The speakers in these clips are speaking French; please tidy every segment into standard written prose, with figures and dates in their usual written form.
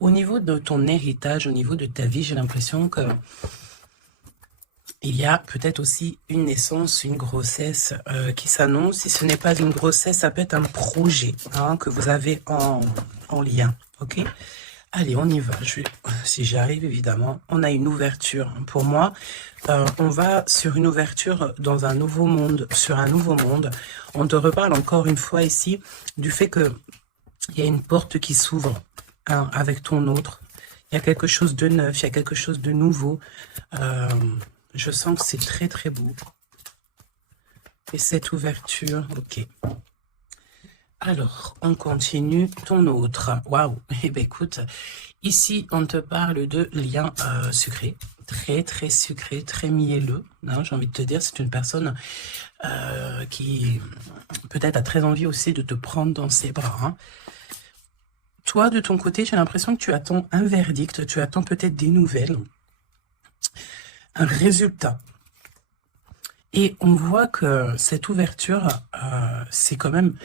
au niveau de ton héritage, au niveau de ta vie, j'ai l'impression que il y a peut-être aussi une naissance, une grossesse qui s'annonce. Si ce n'est pas une grossesse, ça peut être un projet que vous avez en lien. Ok? Allez, on y va. Si j'arrive, évidemment, on a une ouverture. Pour moi, on va sur une ouverture dans un nouveau monde, sur un nouveau monde. On te reparle encore une fois ici du fait que il y a une porte qui s'ouvre avec ton autre. Il y a quelque chose de neuf, il y a quelque chose de nouveau. Je sens que c'est très très beau. Et cette ouverture, ok. Alors, on continue. Ton autre. Waouh. Eh bien, écoute, ici, on te parle de liens sucrés. Très très sucré, très mielleux. J'ai envie de te dire, c'est une personne qui peut-être a très envie aussi de te prendre dans ses bras. Toi, de ton côté, j'ai l'impression que tu attends un verdict, tu attends peut-être des nouvelles, un résultat. Et on voit que cette ouverture, c'est quand même,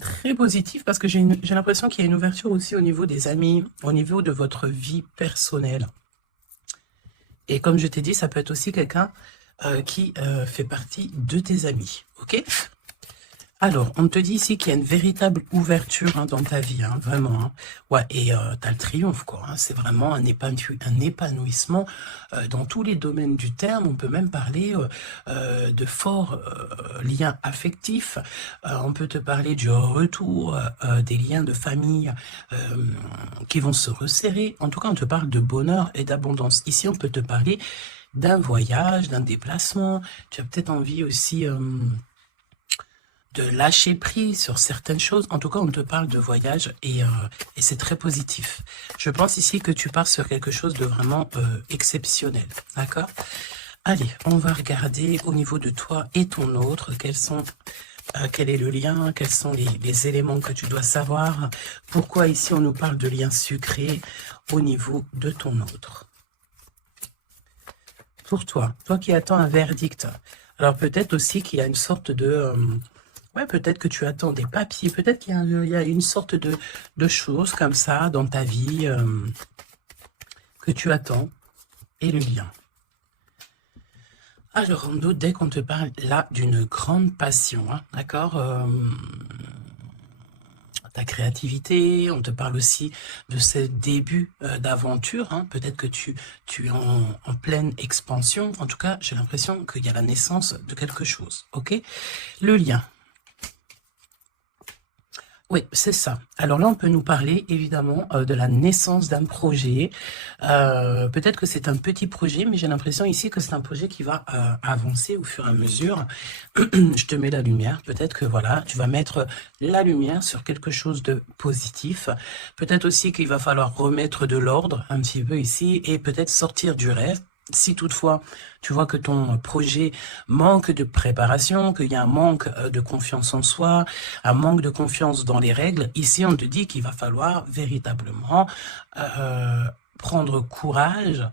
très positif parce que j'ai l'impression qu'il y a une ouverture aussi au niveau des amis, au niveau de votre vie personnelle. Et comme je t'ai dit, ça peut être aussi quelqu'un qui fait partie de tes amis, ok ? Alors, on te dit ici qu'il y a une véritable ouverture dans ta vie, vraiment. Ouais, et tu as le triomphe, quoi. C'est vraiment un épanouissement dans tous les domaines du terme. On peut même parler de forts liens affectifs. On peut te parler du retour des liens de famille qui vont se resserrer. En tout cas, on te parle de bonheur et d'abondance. Ici, on peut te parler d'un voyage, d'un déplacement. Tu as peut-être envie aussi de lâcher prise sur certaines choses. En tout cas, on te parle de voyage et c'est très positif. Je pense ici que tu pars sur quelque chose de vraiment exceptionnel. D'accord? Allez, on va regarder au niveau de toi et ton autre, quel est le lien, quels sont les éléments que tu dois savoir. Pourquoi ici on nous parle de liens sucrés au niveau de ton autre. Pour toi qui attends un verdict. Alors peut-être aussi qu'il y a une sorte de... ouais, peut-être que tu attends des papiers, peut-être qu'il y a une sorte de choses comme ça dans ta vie que tu attends, et le lien. Alors, dès qu'on te parle là d'une grande passion, d'accord, ta créativité, on te parle aussi de ce début d'aventure, peut-être que tu es en pleine expansion, en tout cas, j'ai l'impression qu'il y a la naissance de quelque chose, ok? Le lien. Oui, c'est ça. Alors là, on peut nous parler évidemment de la naissance d'un projet. Peut-être que c'est un petit projet, mais j'ai l'impression ici que c'est un projet qui va avancer au fur et à mesure. Je te mets la lumière. Peut-être que voilà, tu vas mettre la lumière sur quelque chose de positif. Peut-être aussi qu'il va falloir remettre de l'ordre un petit peu ici et peut-être sortir du rêve. Si toutefois, tu vois que ton projet manque de préparation, qu'il y a un manque de confiance en soi, un manque de confiance dans les règles, ici on te dit qu'il va falloir véritablement prendre courage,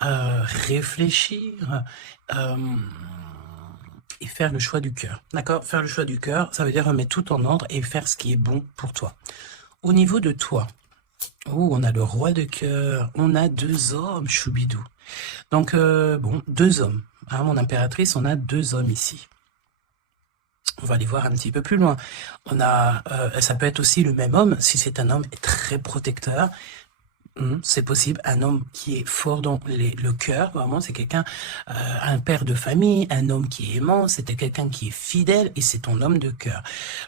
réfléchir et faire le choix du cœur. D'accord? Faire le choix du cœur, ça veut dire remettre tout en ordre et faire ce qui est bon pour toi. Au niveau de toi, on a le roi de cœur, on a 2 hommes, choubidou. Donc, bon, 2 hommes. Mon impératrice, on a 2 hommes ici. On va aller voir un petit peu plus loin. On a, ça peut être aussi le même homme, si c'est un homme très protecteur. C'est possible, un homme qui est fort dans le cœur, vraiment, c'est quelqu'un, un père de famille, un homme qui est aimant, c'était quelqu'un qui est fidèle et c'est ton homme de cœur.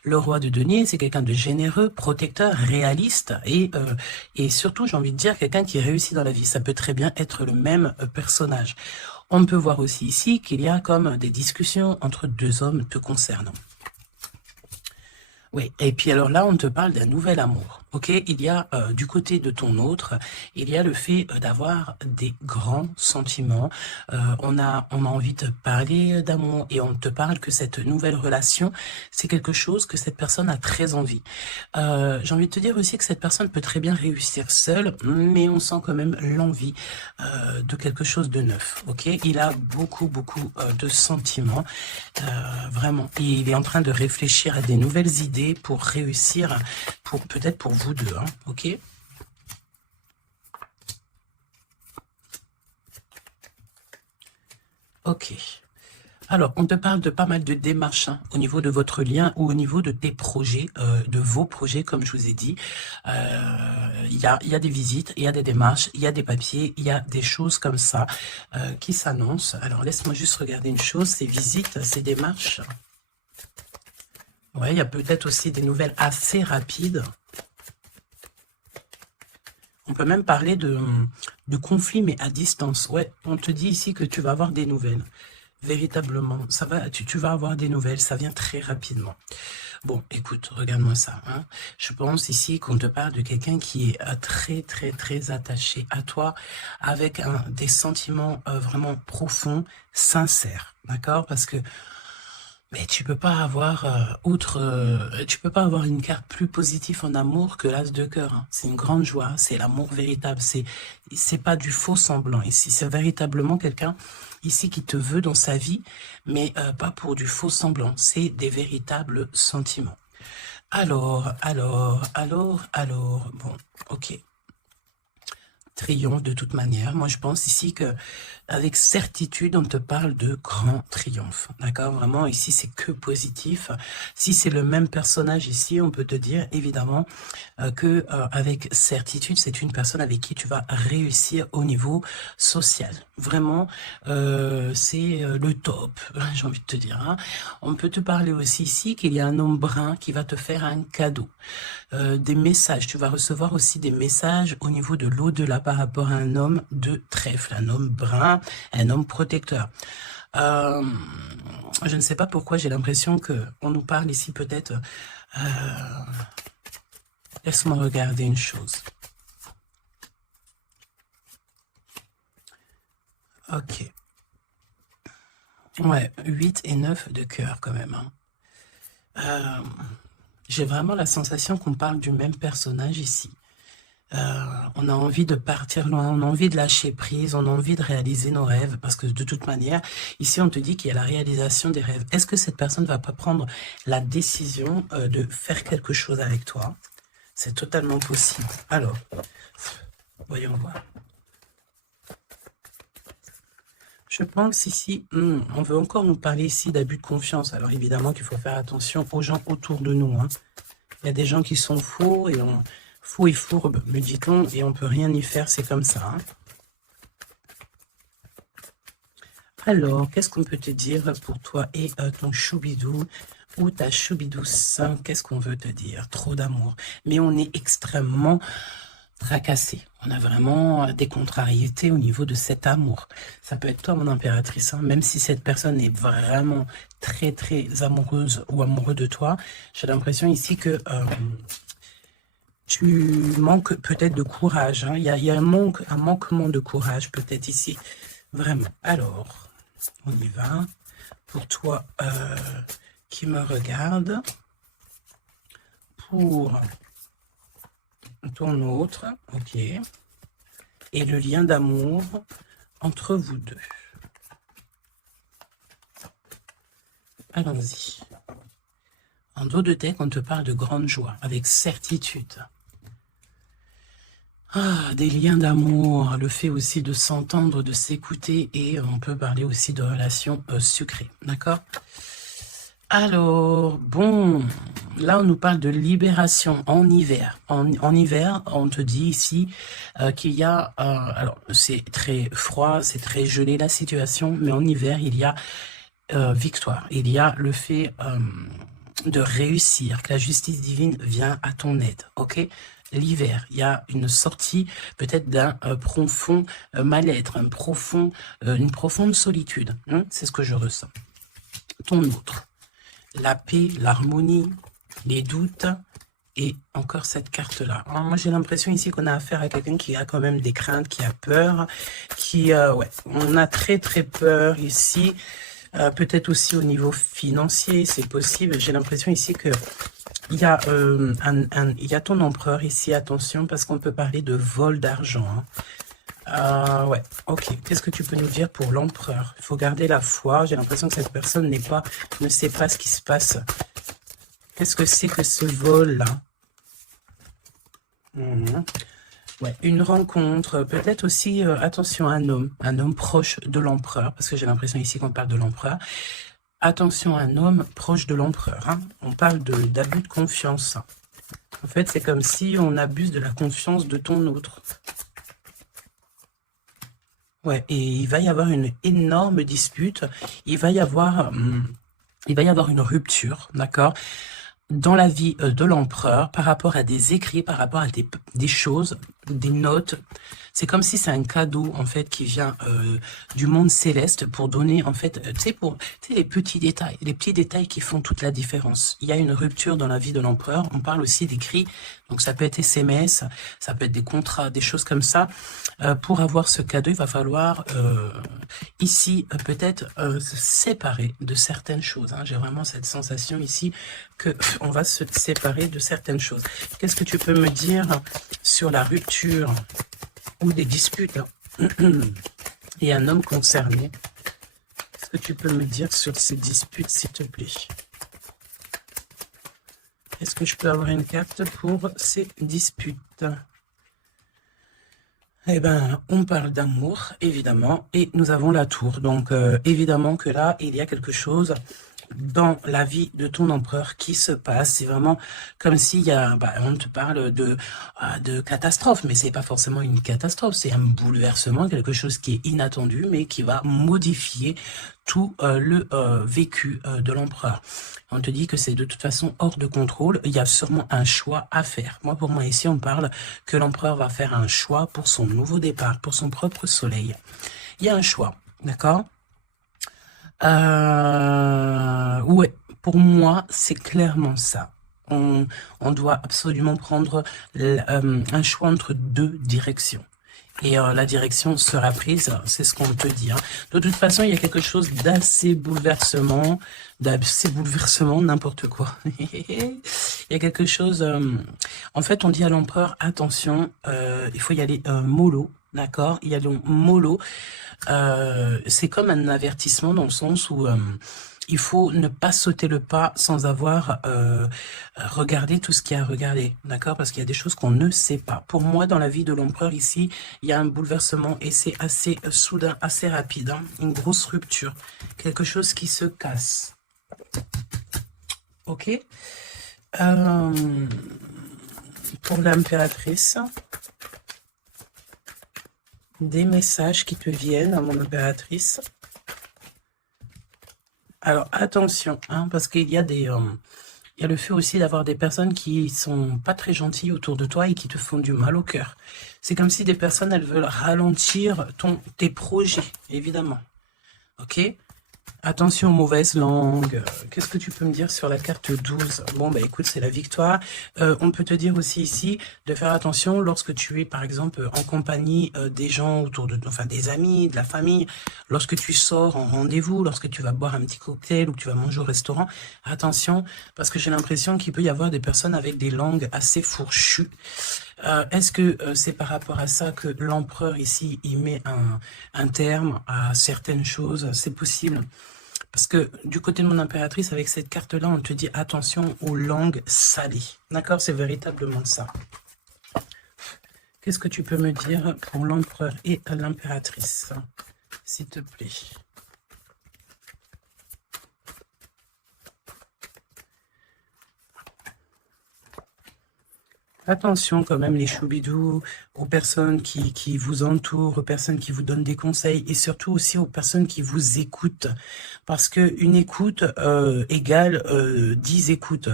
Le roi de denier, c'est quelqu'un de généreux, protecteur, réaliste et surtout, j'ai envie de dire, quelqu'un qui réussit dans la vie. Ça peut très bien être le même personnage. On peut voir aussi ici qu'il y a comme des discussions entre 2 hommes te concernant. Oui, et puis alors là, on te parle d'un nouvel amour, ok? Il y a du côté de ton autre, il y a le fait d'avoir des grands sentiments. On a envie de parler d'amour et on te parle que cette nouvelle relation, c'est quelque chose que cette personne a très envie. J'ai envie de te dire aussi que cette personne peut très bien réussir seule, mais on sent quand même l'envie de quelque chose de neuf, ok? Il a beaucoup de sentiments, vraiment. Et il est en train de réfléchir à des nouvelles idées pour réussir, peut-être pour vous deux, ok? Ok. Alors, on te parle de pas mal de démarches hein, au niveau de votre lien ou au niveau de tes projets, de vos projets, comme je vous ai dit. Il y a des visites, il y a des démarches, il y a des papiers, il y a des choses comme ça qui s'annoncent. Alors, laisse-moi juste regarder une chose, ces visites, ces démarches. Ouais, il y a peut-être aussi des nouvelles assez rapides. On peut même parler de conflit, mais à distance. Ouais, on te dit ici que tu vas avoir des nouvelles. Véritablement, ça va, tu vas avoir des nouvelles, ça vient très rapidement. Bon, écoute, regarde-moi ça. Hein. Je pense ici qu'on te parle de quelqu'un qui est très, très, très attaché à toi, avec des sentiments vraiment profonds, sincères, d'accord? Parce que mais tu peux pas avoir tu peux pas avoir une carte plus positive en amour que l'as de cœur. Hein. C'est une grande joie, c'est l'amour véritable, c'est pas du faux semblant. Ici, c'est véritablement quelqu'un ici qui te veut dans sa vie, mais pas pour du faux semblant. C'est des véritables sentiments. Alors, bon, ok. Triomphe de toute manière. Moi, je pense ici que avec certitude, on te parle de grand triomphe. D'accord? Vraiment, ici, c'est que positif. Si c'est le même personnage ici, on peut te dire, évidemment, que avec certitude, c'est une personne avec qui tu vas réussir au niveau social. Vraiment, c'est le top, j'ai envie de te dire. Hein. On peut te parler aussi ici qu'il y a un homme brun qui va te faire un cadeau. Des messages, tu vas recevoir aussi des messages au niveau de l'au-delà par rapport à un homme de trèfle, un homme brun, un homme protecteur. Je ne sais pas pourquoi j'ai l'impression qu'on nous parle ici peut-être... Laisse-moi regarder une chose. Ok. Ouais, 8 et 9 de cœur quand même. Hein. J'ai vraiment la sensation qu'on parle du même personnage ici. On a envie de partir loin, on a envie de lâcher prise, on a envie de réaliser nos rêves, parce que de toute manière, ici on te dit qu'il y a la réalisation des rêves. Est-ce que cette personne ne va pas prendre la décision de faire quelque chose avec toi? C'est totalement possible. Alors, voyons voir. Je pense ici, on veut encore nous parler ici d'abus de confiance. Alors évidemment qu'il faut faire attention aux gens autour de nous. Hein. Il y a des gens qui sont faux et faux et fourbes, me dit-on, et on peut rien y faire, c'est comme ça. Hein. Alors, qu'est-ce qu'on peut te dire pour toi et ton choubidou ou ta choubidouce? Qu'est-ce qu'on veut te dire? Trop d'amour. Mais on est extrêmement tracassé. On a vraiment des contrariétés au niveau de cet amour. Ça peut être toi, mon impératrice, hein, même si cette personne est vraiment très, très amoureuse ou amoureux de toi. J'ai l'impression ici que tu manques peut-être de courage. Hein. Il y a un manquement de courage peut-être ici. Vraiment. Alors, on y va. Pour toi qui me regarde, pour ton autre, ok, et le lien d'amour entre vous deux. Allons-y. En dos de deck, on te parle de grande joie, avec certitude. Ah, des liens d'amour, le fait aussi de s'entendre, de s'écouter, et on peut parler aussi de relations sucrées, d'accord? Alors, bon, là on nous parle de libération en hiver. En hiver, on te dit ici qu'il y a, alors c'est très froid, c'est très gelé la situation, mais en hiver il y a victoire. Il y a le fait de réussir, que la justice divine vient à ton aide, ok? L'hiver, il y a une sortie peut-être d'un profond mal-être, une profonde solitude. Hein, c'est ce que je ressens. Ton autre. La paix, l'harmonie, les doutes et encore cette carte-là. Moi, j'ai l'impression ici qu'on a affaire à quelqu'un qui a quand même des craintes, qui a peur, ouais, on a très très peur ici. Peut-être aussi au niveau financier, c'est possible. J'ai l'impression ici que il y a ton empereur ici, attention, parce qu'on peut parler de vol d'argent. Hein. Ouais, ok. Qu'est-ce que tu peux nous dire pour l'empereur? Il faut garder la foi. J'ai l'impression que cette personne ne sait pas ce qui se passe. Qu'est-ce que c'est que ce vol-là? Ouais, une rencontre, peut-être aussi, attention, un homme proche de l'empereur, parce que j'ai l'impression ici qu'on parle de l'empereur. Attention, un homme proche de l'empereur, hein. On parle d'abus de confiance. En fait, c'est comme si on abuse de la confiance de ton autre. Ouais, et il va y avoir une énorme dispute. Il va y avoir une rupture, d'accord, dans la vie de l'empereur par rapport à des écrits, par rapport à des choses, des notes. C'est comme si c'est un cadeau, en fait, qui vient du monde céleste pour donner, en fait, tu sais, les petits détails qui font toute la différence. Il y a une rupture dans la vie de l'empereur. On parle aussi d'écrits, donc ça peut être SMS, ça peut être des contrats, des choses comme ça. Pour avoir ce cadeau, il va falloir ici peut-être se séparer de certaines choses, hein. J'ai vraiment cette sensation ici que on va se séparer de certaines choses. Qu'est-ce que tu peux me dire sur la rupture ou des disputes et un homme concerné? Qu'est-ce que tu peux me dire sur ces disputes, s'il te plaît? Est-ce que je peux avoir une carte pour ces disputes? Eh ben, on parle d'amour, évidemment, et nous avons la tour. Donc, évidemment que là, il y a quelque chose dans la vie de ton empereur qui se passe. C'est vraiment comme s'il y a, on te parle de catastrophe, mais c'est pas forcément une catastrophe, c'est un bouleversement, quelque chose qui est inattendu, mais qui va modifier tout le vécu de l'empereur. On te dit que c'est de toute façon hors de contrôle. Il y a sûrement un choix à faire. Pour moi, ici, on parle que l'empereur va faire un choix pour son nouveau départ, pour son propre soleil. Il y a un choix, d'accord? Ouais, pour moi, c'est clairement ça. On doit absolument prendre un choix entre deux directions. Et la direction sera prise, c'est ce qu'on te dit, hein. De toute façon, il y a quelque chose d'assez bouleversement, n'importe quoi. Il y a quelque chose... en fait, on dit à l'empereur, attention, il faut y aller mollo, d'accord? Il y a le mollo. C'est comme un avertissement dans le sens où il faut ne pas sauter le pas sans avoir regardé tout ce qu'il y a à regarder, d'accord? Parce qu'il y a des choses qu'on ne sait pas. Pour moi, dans la vie de l'empereur ici, il y a un bouleversement et c'est assez soudain, assez rapide, hein, une grosse rupture, quelque chose qui se casse. Ok? Pour l'impératrice, des messages qui te viennent à mon impératrice. Alors attention, hein, parce qu'il y a il y a le fait aussi d'avoir des personnes qui sont pas très gentilles autour de toi et qui te font du mal au cœur. C'est comme si des personnes, elles veulent ralentir tes projets, évidemment. Ok? Attention aux mauvaises langues. Qu'est-ce que tu peux me dire sur la carte 12? Bon, écoute, c'est la victoire. On peut te dire aussi ici de faire attention lorsque tu es, par exemple, en compagnie des gens autour de, enfin, des amis, de la famille, lorsque tu sors en rendez-vous, lorsque tu vas boire un petit cocktail ou que tu vas manger au restaurant. Attention, parce que j'ai l'impression qu'il peut y avoir des personnes avec des langues assez fourchues. Est-ce que c'est par rapport à ça que l'empereur ici, il met un terme à certaines choses? C'est possible. Parce que du côté de mon impératrice, avec cette carte-là, on te dit attention aux langues salées. D'accord? C'est véritablement ça. Qu'est-ce que tu peux me dire pour l'empereur et l'impératrice, s'il te plaît? Attention quand même les choubidous, aux personnes qui vous entourent, aux personnes qui vous donnent des conseils et surtout aussi aux personnes qui vous écoutent. Parce que une écoute égale 10 écoutes.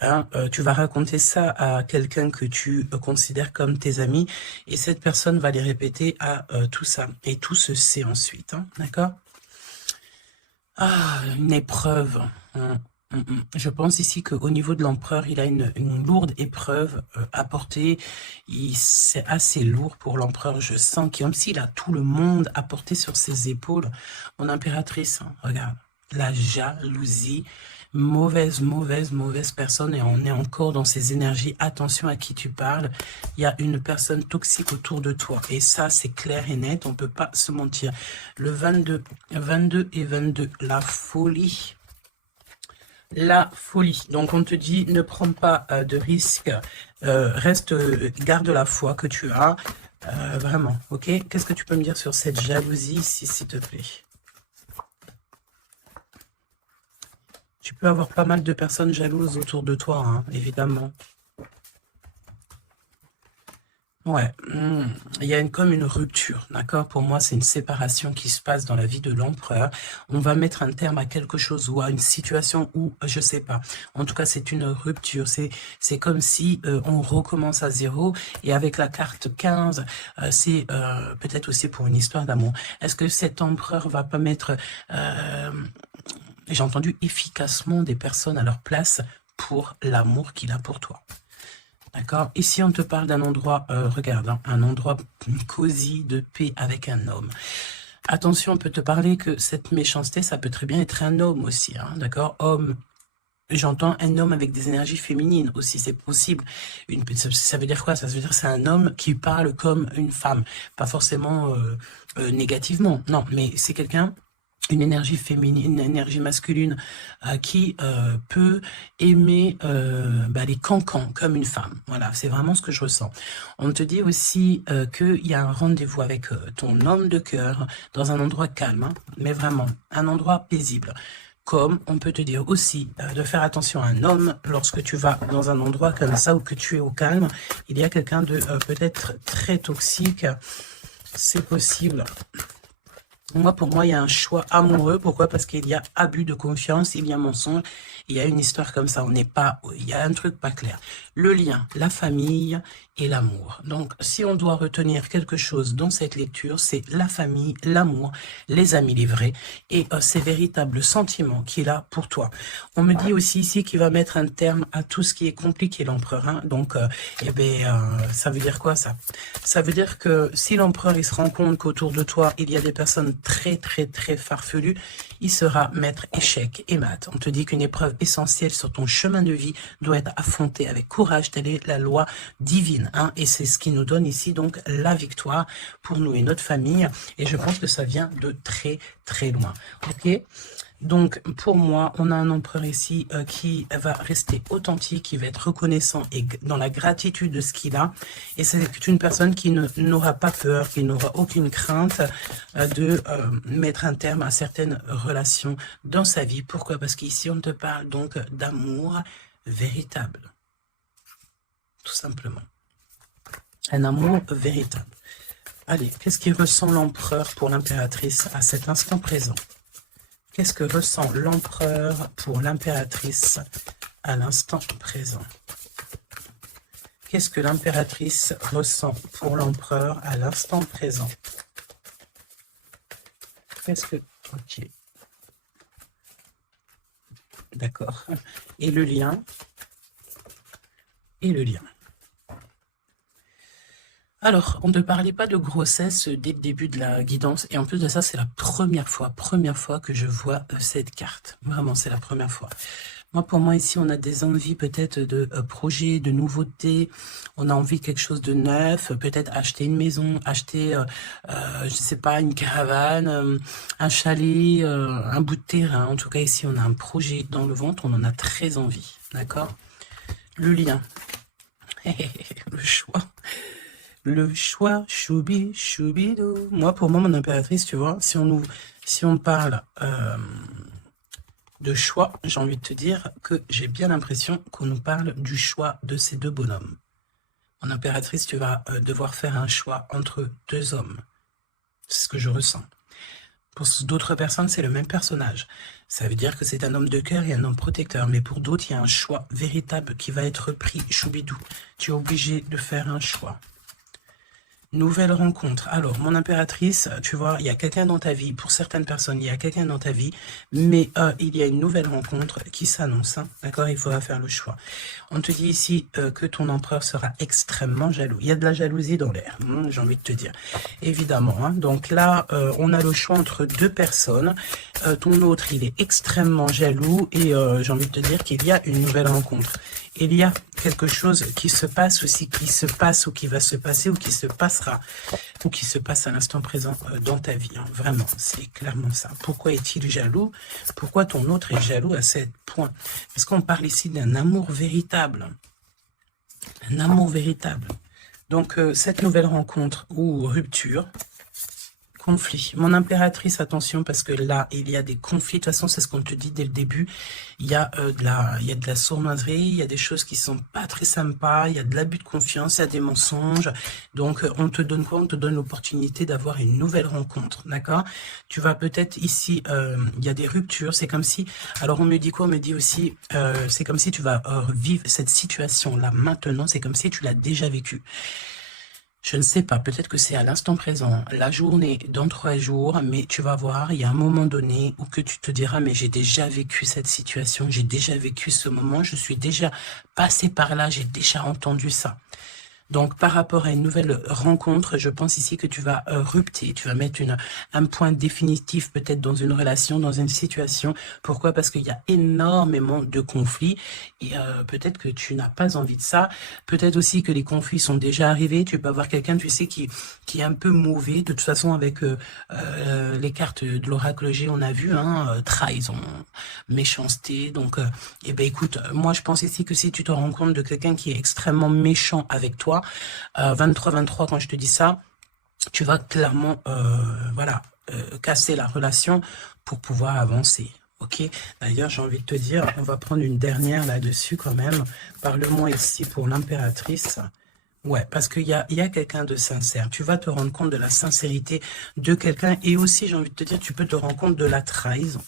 Hein, tu vas raconter ça à quelqu'un que tu considères comme tes amis et cette personne va les répéter à tout ça. Et tout se sait ensuite, hein, d'accord? Ah, une épreuve. Je pense ici qu'au niveau de l'empereur, il a une lourde épreuve à porter. C'est assez lourd pour l'empereur. Je sens comme s'il a tout le monde à porter sur ses épaules. Mon impératrice, hein, regarde, la jalousie, mauvaise personne. Et on est encore dans ces énergies. Attention à qui tu parles. Il y a une personne toxique autour de toi. Et ça, c'est clair et net. On peut pas se mentir. Le 22 et 22, la folie. la folie. Donc, on te dit, ne prends pas de risques, reste, garde la foi que tu as, vraiment, ok? Qu'est-ce que tu peux me dire sur cette jalousie ici, s'il te plaît? Tu peux avoir pas mal de personnes jalouses autour de toi, hein, évidemment. Ouais, il y a comme une rupture, d'accord? Pour moi, c'est une séparation qui se passe dans la vie de l'empereur. On va mettre un terme à quelque chose ou à une situation où, je sais pas. En tout cas, c'est une rupture. C'est comme si on recommence à zéro. Et avec la carte 15, c'est peut-être aussi pour une histoire d'amour. Est-ce que cet empereur va pas mettre, j'ai entendu, efficacement des personnes à leur place pour l'amour qu'il a pour toi? D'accord. Ici, on te parle d'un endroit, regarde, hein, un endroit cosy, de paix avec un homme. Attention, on peut te parler que cette méchanceté, ça peut très bien être un homme aussi, hein, d'accord? Homme, j'entends un homme avec des énergies féminines aussi, c'est possible. Ça veut dire quoi? Ça veut dire que c'est un homme qui parle comme une femme, pas forcément négativement, non, mais c'est quelqu'un, une énergie féminine, une énergie masculine qui peut aimer les cancans comme une femme. Voilà, c'est vraiment ce que je ressens. On te dit aussi qu'il y a un rendez-vous avec ton homme de cœur dans un endroit calme, hein, mais vraiment, un endroit paisible. Comme on peut te dire aussi de faire attention à un homme lorsque tu vas dans un endroit comme ça ou que tu es au calme. Il y a quelqu'un de peut-être très toxique, c'est possible. Moi, pour moi, il y a un choix amoureux. Pourquoi? Parce qu'il y a abus de confiance, il y a mensonge, il y a une histoire comme ça. On n'est pas, il y a un truc pas clair. Le lien, la famille et l'amour. Donc, si on doit retenir quelque chose dans cette lecture, c'est la famille, l'amour, les amis, les vrais, et ces véritables sentiments qu'il a pour toi. On me dit aussi ici qu'il va mettre un terme à tout ce qui est compliqué, l'empereur. Hein. Donc, ça veut dire quoi ça? Ça veut dire que si l'empereur il se rend compte qu'autour de toi, il y a des personnes très, très, très farfelues, il sera maître échec et mat. On te dit qu'une épreuve essentielle sur ton chemin de vie doit être affrontée avec courage. Telle est la loi divine. Hein, et c'est ce qui nous donne ici donc la victoire pour nous et notre famille. Et je pense que ça vient de très, très loin. Ok? Donc, pour moi, on a un empereur ici qui va rester authentique, qui va être reconnaissant et dans la gratitude de ce qu'il a. Et c'est une personne qui n'aura pas peur, qui n'aura aucune crainte de mettre un terme à certaines relations dans sa vie. Pourquoi? Parce qu'ici, on te parle donc d'amour véritable. Tout simplement. Un amour véritable. Allez, qu'est-ce qu'il ressent l'empereur pour l'impératrice à cet instant présent? Qu'est-ce que ressent l'empereur pour l'impératrice à l'instant présent? Qu'est-ce que l'impératrice ressent pour l'empereur à l'instant présent? Qu'est-ce que... Ok. D'accord. Et le lien? Et le lien. Alors, on ne parlait pas de grossesse dès le début de la guidance. Et en plus de ça, c'est la première fois que je vois cette carte. Vraiment, c'est la première fois. Moi, pour moi, ici, on a des envies peut-être de projets, de nouveautés. On a envie de quelque chose de neuf. Peut-être acheter une maison, acheter, je ne sais pas, une caravane, un chalet, un bout de terrain. En tout cas, ici, on a un projet dans le ventre. On en a très envie. D'accord? Le lien. Le choix. Le choix, choubi, choubidou. Moi, pour moi, mon impératrice, tu vois, si on parle de choix, j'ai envie de te dire que j'ai bien l'impression qu'on nous parle du choix de ces deux bonhommes. Mon impératrice, tu vas devoir faire un choix entre deux hommes. C'est ce que je ressens. Pour d'autres personnes, c'est le même personnage. Ça veut dire que c'est un homme de cœur et un homme protecteur. Mais pour d'autres, il y a un choix véritable qui va être pris, choubidou. Tu es obligé de faire un choix. Nouvelle rencontre. Alors, mon impératrice, tu vois, il y a quelqu'un dans ta vie. Pour certaines personnes, il y a quelqu'un dans ta vie. Mais il y a une nouvelle rencontre qui s'annonce. Hein, d'accord? Il faudra faire le choix. On te dit ici que ton empereur sera extrêmement jaloux. Il y a de la jalousie dans l'air, j'ai envie de te dire. Évidemment. Hein, donc là, on a le choix entre deux personnes. Ton autre, il est extrêmement jaloux. Et j'ai envie de te dire qu'il y a une nouvelle rencontre. Il y a quelque chose qui se passe aussi, qui se passe ou qui va se passer ou qui se passera ou qui se passe à l'instant présent dans ta vie. Hein. Vraiment, c'est clairement ça. Pourquoi est-il jaloux? Pourquoi ton autre est jaloux à ce point? Parce qu'on parle ici d'un amour véritable. Un amour véritable. Donc, cette nouvelle rencontre ou rupture, conflit. Mon impératrice, attention, parce que là, il y a des conflits. De toute façon, c'est ce qu'on te dit dès le début. Il y a de la sournoiserie, il y a des choses qui sont pas très sympas, il y a de l'abus de confiance, il y a des mensonges. Donc, on te donne quoi? On te donne l'opportunité d'avoir une nouvelle rencontre, d'accord? Tu vas peut-être ici, il y a des ruptures. C'est comme si, alors on me dit quoi? On me dit aussi, c'est comme si tu vas vivre cette situation-là maintenant. C'est comme si tu l'as déjà vécue. Je ne sais pas, peut-être que c'est à l'instant présent, la journée dans 3 jours, mais tu vas voir, il y a un moment donné où que tu te diras, mais j'ai déjà vécu cette situation, j'ai déjà vécu ce moment, je suis déjà passé par là, j'ai déjà entendu ça. Donc, par rapport à une nouvelle rencontre, je pense ici que tu vas rupter, tu vas mettre un point définitif peut-être dans une relation, dans une situation. Pourquoi? Parce qu'il y a énormément de conflits et peut-être que tu n'as pas envie de ça. Peut-être aussi que les conflits sont déjà arrivés. Tu peux avoir quelqu'un, tu sais, qui est un peu mauvais. De toute façon, avec les cartes de l'oracle G, on a vu, hein, trahison, méchanceté. Donc, eh ben, écoute, moi, je pense ici que si tu te rends compte de quelqu'un qui est extrêmement méchant avec toi, 23-23, quand je te dis ça, tu vas clairement voilà, casser la relation pour pouvoir avancer. Ok, d'ailleurs, j'ai envie de te dire, on va prendre une dernière là-dessus quand même. Parle-moi ici pour l'impératrice. Ouais, parce qu'il y a quelqu'un de sincère. Tu vas te rendre compte de la sincérité de quelqu'un. Et aussi, j'ai envie de te dire, tu peux te rendre compte de la trahison.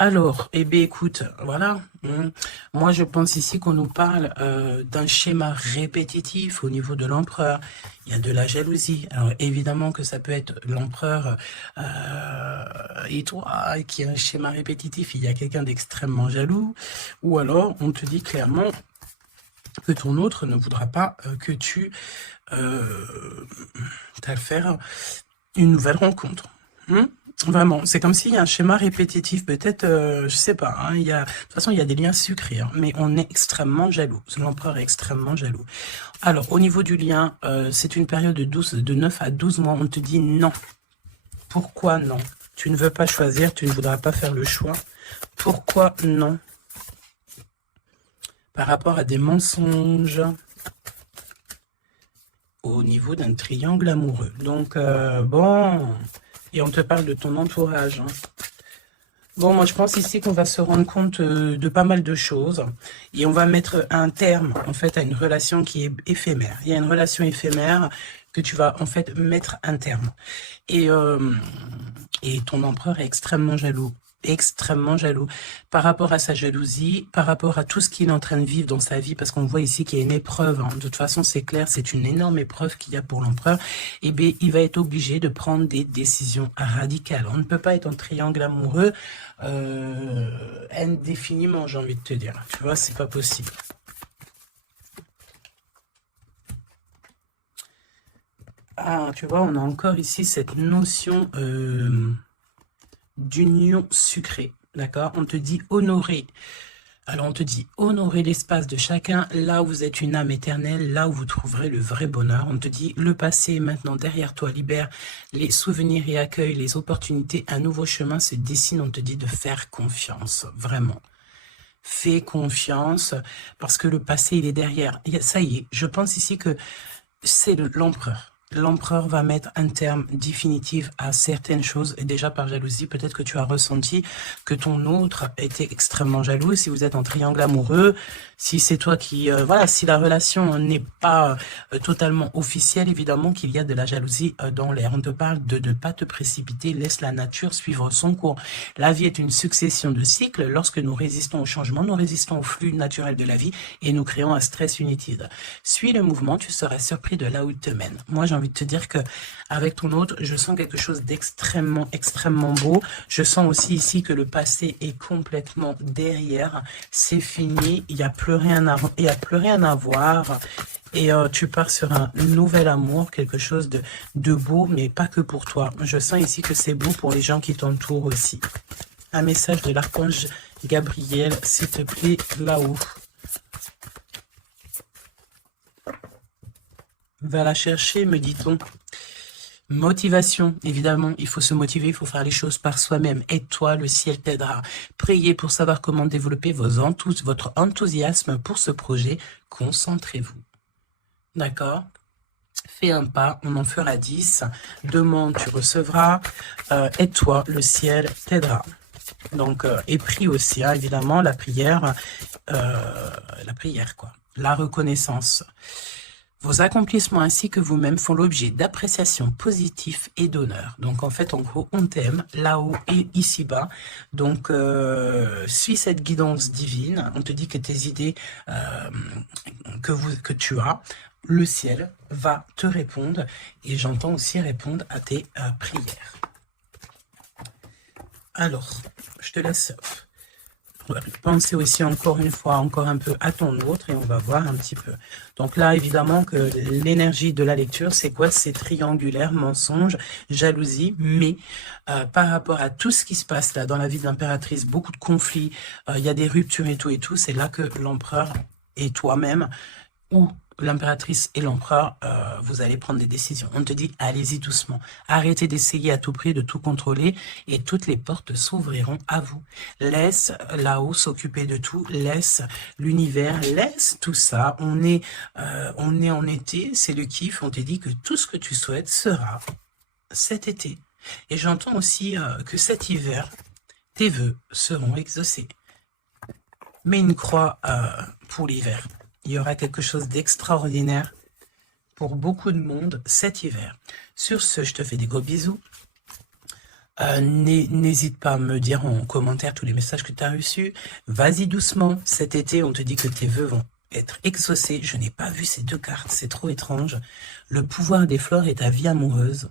Alors, eh bien, écoute, voilà. Moi, je pense ici qu'on nous parle d'un schéma répétitif au niveau de l'empereur. Il y a de la jalousie. Alors, évidemment que ça peut être l'empereur et toi, qui a un schéma répétitif. Il y a quelqu'un d'extrêmement jaloux. Ou alors, on te dit clairement que ton autre ne voudra pas que tu faire une nouvelle rencontre. Vraiment, c'est comme s'il y a un schéma répétitif, peut-être, je sais pas, hein, de toute façon, il y a des liens sucrés, hein, mais on est extrêmement jaloux. L'empereur est extrêmement jaloux. Alors, au niveau du lien, c'est une période de 9 à 12 mois. On te dit non. Pourquoi non? Tu ne veux pas choisir, tu ne voudras pas faire le choix. Pourquoi non? Par rapport à des mensonges au niveau d'un triangle amoureux. Donc, bon... Et on te parle de ton entourage. Hein. Bon, moi, je pense ici qu'on va se rendre compte de pas mal de choses. Et on va mettre un terme, en fait, à une relation qui est éphémère. Il y a une relation éphémère que tu vas, en fait, mettre un terme. Et ton empereur est extrêmement jaloux. Extrêmement jaloux par rapport à sa jalousie, par rapport à tout ce qu'il est en train de vivre dans sa vie, parce qu'on voit ici qu'il y a une épreuve, hein. De toute façon c'est clair, c'est une énorme épreuve qu'il y a pour l'empereur, et bien il va être obligé de prendre des décisions radicales. On ne peut pas être en triangle amoureux indéfiniment, j'ai envie de te dire, tu vois, c'est pas possible. Ah, tu vois, on a encore ici cette notion d'union sucrée, d'accord? On te dit honorer. Alors, on te dit honorer l'espace de chacun, là où vous êtes une âme éternelle, là où vous trouverez le vrai bonheur. On te dit le passé est maintenant derrière toi, libère les souvenirs et accueille les opportunités. Un nouveau chemin se dessine, on te dit de faire confiance, vraiment. Fais confiance, parce que le passé, il est derrière. Et ça y est, je pense ici que c'est l'empereur. L'empereur va mettre un terme définitif à certaines choses. Et déjà par jalousie, peut-être que tu as ressenti que ton autre était extrêmement jaloux. Si vous êtes en triangle amoureux, si c'est toi qui... voilà, si la relation n'est pas totalement officielle, évidemment qu'il y a de la jalousie dans l'air. On te parle de ne pas te précipiter, laisse la nature suivre son cours. La vie est une succession de cycles. Lorsque nous résistons au changement, nous résistons au flux naturel de la vie et nous créons un stress inutile. Suis le mouvement, tu seras surpris de là où il te mène. Moi, j'ai envie de te dire que avec ton autre, je sens quelque chose d'extrêmement, extrêmement beau. Je sens aussi ici que le passé est complètement derrière. C'est fini. Il n'y a plus rien à voir. Et tu pars sur un nouvel amour, quelque chose de beau, mais pas que pour toi. Je sens ici que c'est beau pour les gens qui t'entourent aussi. Un message de l'archange Gabriel, s'il te plaît, là-haut. Va la chercher, me dit-on. Motivation, évidemment, il faut se motiver, il faut faire les choses par soi-même. Aide-toi, le ciel t'aidera. Priez pour savoir comment développer votre enthousiasme pour ce projet. Concentrez-vous. D'accord? Fais un pas, on en fera 10. Demande, tu recevras. Aide-toi, le ciel t'aidera. Donc, et prie aussi, hein, évidemment, la prière, quoi. La reconnaissance. Vos accomplissements ainsi que vous-même font l'objet d'appréciation positive et d'honneur. Donc, en fait, en gros, on t'aime là-haut et ici-bas. Donc, suis cette guidance divine. On te dit que tes idées que tu as, le ciel va te répondre. Et j'entends aussi répondre à tes prières. Alors, je te laisse penser aussi encore une fois, encore un peu à ton autre et on va voir un petit peu. Donc là, évidemment que l'énergie de la lecture, c'est quoi? C'est triangulaire, mensonge, jalousie, mais par rapport à tout ce qui se passe là dans la vie de l'impératrice, beaucoup de conflits, il y a des ruptures et tout, c'est là que l'empereur et toi-même, ou l'impératrice et l'empereur, vous allez prendre des décisions. On te dit, allez-y doucement. Arrêtez d'essayer à tout prix de tout contrôler et toutes les portes s'ouvriront à vous. Laisse là-haut s'occuper de tout. Laisse l'univers, laisse tout ça. On est en été, c'est le kiff. On te dit que tout ce que tu souhaites sera cet été. Et j'entends aussi que cet hiver, tes vœux seront exaucés. Mets une croix pour l'hiver. Il y aura quelque chose d'extraordinaire pour beaucoup de monde cet hiver. Sur ce, je te fais des gros bisous. N'hésite pas à me dire en commentaire tous les messages que tu as reçus. Vas-y doucement. Cet été, on te dit que tes vœux vont être exaucés. Je n'ai pas vu ces deux cartes, c'est trop étrange. Le pouvoir des fleurs est ta vie amoureuse.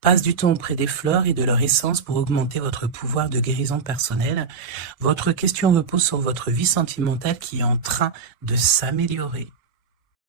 Passe du temps auprès des fleurs et de leur essence pour augmenter votre pouvoir de guérison personnelle. Votre question repose sur votre vie sentimentale qui est en train de s'améliorer.